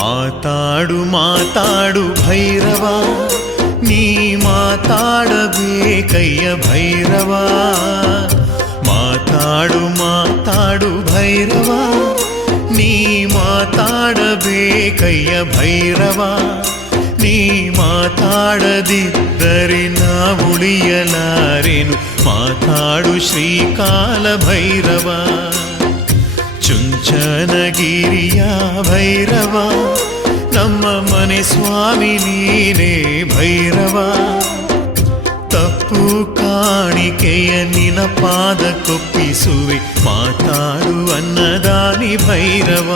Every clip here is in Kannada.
ಮಾತಾಡು ಮಾತಾಡು ಭೈರವ, ನೀ ಮಾತಾಡಬೇಕಯ್ಯ ಭೈರವ. ಮಾತಾಡು ಮಾತಾಡು ಭೈರವ, ನೀ ಮಾತಾಡಬೇಕಯ್ಯ ಭೈರವ. ನೀ ಮಾತಾಡದಿದ್ದರೆ ನಾ ಉಳಿಯಲಾರೆನು, ಮಾತಾಡು ಶ್ರೀಕಾಲ ಭೈರವ. ಚುಂಚನಗಿರಿಯ ಭೈರವ, ನಮ್ಮ ಮನೆ ಸ್ವಾಮಿ ನೀನೇ ಭೈರವ. ತಪ್ಪು ಕಾಣಿಕೆಯ ನಿನ ಪಾದ ಕೊಪ್ಪಿಸುವೆ, ಮಾತಾಡು ಅನ್ನದಾನಿ ಭೈರವ.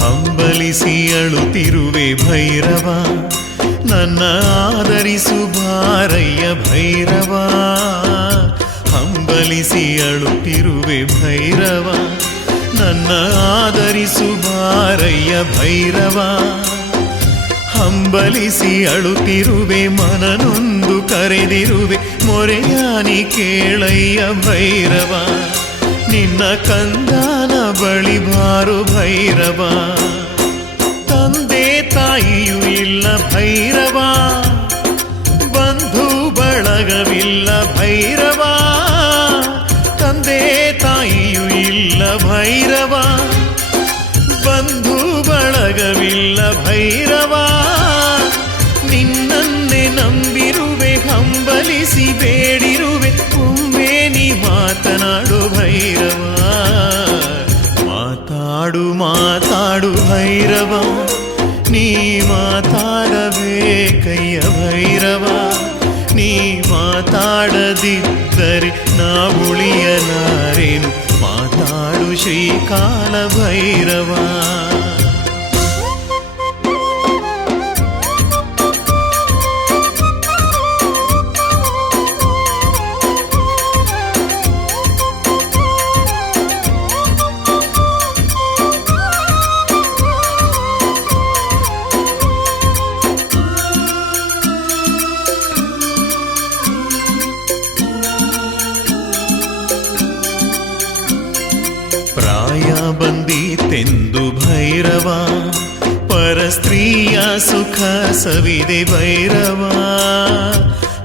ಹಂಬಲಿಸಿ ಅಳುತ್ತಿರುವೆ ಭೈರವ, ನನ್ನ ಆದರಿಸು ಬಾರಯ್ಯ ಭೈರವ. ಹಂಬಲಿಸಿ ಅಳುತ್ತಿರುವೆ ಭೈರವ, ನನ್ನ ಆದರಿಸು ಬಾರಯ್ಯ ಭೈರವ. ಹಂಬಲಿಸಿ ಅಳುತ್ತಿರುವೆ ಮನನೊಂದು ಕರೆದಿರುವೆ, ಮೊರೆಯಾನಿ ಕೇಳಯ್ಯ ಭೈರವ. ನಿನ್ನ ಕಂದನ ಬಳಿ ಬಾರು ಭೈರವ. ತಂದೆ ತಾಯಿಯೂ ಇಲ್ಲ ಭೈರವ, ಬಂಧು ಬಳಗವಿಲ್ಲ ಭೈರವ. ತಂದೆ ತಾಯಿಯೂ ಇಲ್ಲ ಭೈರವ, ಬಂಧು ಬಳಗವಿಲ್ಲ ಭೈರವ. ನಿನ್ನನ್ನೇ ನಂಬಿರುವೆ, ಹಂಬಲಿಸಿ ಬೇಡಿರುವೆ, ಒಮ್ಮೆ ನೀ ಮಾತನಾಡು ಭೈರವ. ಮಾತಾಡು ಮಾತಾಡು ಭೈರವ, ನೀ ಮಾತಾಡಬೇಕಯ್ಯ ಭೈರವ. ನೀ ಮಾತಾಡದಿದ್ದರೆ ನಾ ಉಳಿಯಲಾರೆನು, ಮಾತಾಡು ಶ್ರೀಕಾಲ ಭೈರವ. ಪ್ರಾಯ ಬಂದೀತೆಂದು ಭೈರವ, ಪರಸ್ತ್ರೀಯ ಸುಖ ಸವಿದೆ ಭೈರವ.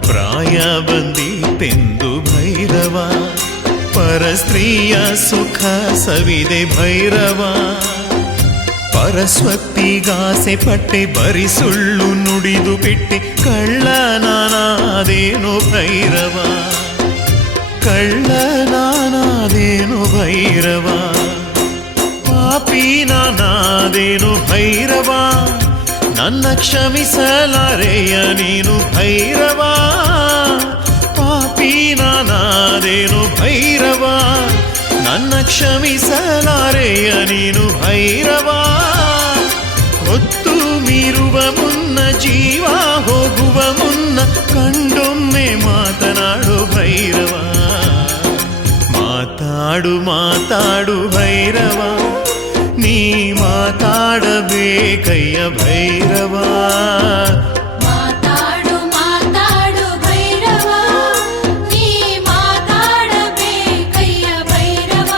ಪ್ರಾಯ ಬಂದೀತೆಂದು ಭೈರವ, ಪರಸ್ತ್ರೀಯ ಸುಖ ಸವಿದೆ ಭೈರವ. ಪರಸ್ವತ್ತಿಗಾಸೆ ಪಟ್ಟೆ ಬರಿ ಸುಳ್ಳು ನುಡಿದು ಬಿಟ್ಟೆ, ಕಳ್ಳನಾನಾದೇನು ಭೈರವ. ಕಳ್ಳನಾನಾದೇನು ಭೈರವ, ಪಾಪಿ ನಾನಾದೇನು ಭೈರವ. ನನ್ನ ಕ್ಷಮಿಸಲಾರೆಯ ನೀನು ಭೈರವ. ಪಾಪಿ ನಾನಾದೇನು ಭೈರವ, ನನ್ನ ಕ್ಷಮಿಸಲಾರೆಯ ನೀನು ಭೈರವ. ಹೊತ್ತು ಮೀರುವ ಮುನ್ನ, ಜೀವ ಹೋಗುವ ಮುನ್ನ, ಕಂಡೊಮ್ಮೆ ಮಾತನಾಡು ಭೈರವ. ಮಾತಾಡು ಮಾತಾಡು ಭೈರವ, ನೀ ಮಾತಾಡಬೇಕಯ್ಯ ಭೈರವ. ಮಾತಾಡು ಮಾತಾಡು ಭೈರವ, ನೀ ಮಾತಾಡಬೇಕಯ್ಯ ಭೈರವ.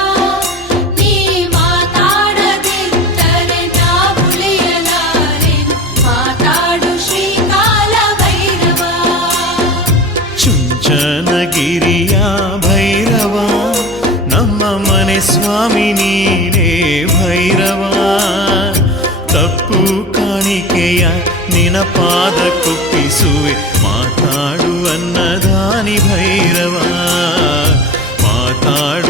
ನೀ ಮಾತಾಡದಿದ್ದರೆ ನಾ ಉಳಿಯಲಾರೆನು, ಮಾತಾಡು ಶ್ರೀಕಾಲ ಭೈರವ. ಚುಂಚನಗಿರಿಯ ಭೈರವ, ನಮ್ಮ ಮನೆ ಸ್ವಾಮಿ ನೀನೇ ಭೈರವ. ತಪ್ಪು ಕಾಣಿಕೆಯ ನಿನ ಪಾದ ಕೊಪ್ಪಿಸುವೆ, ಮಾತಾಡು ಅನ್ನದಾನಿ ಭೈರವ. ಮಾತಾಡು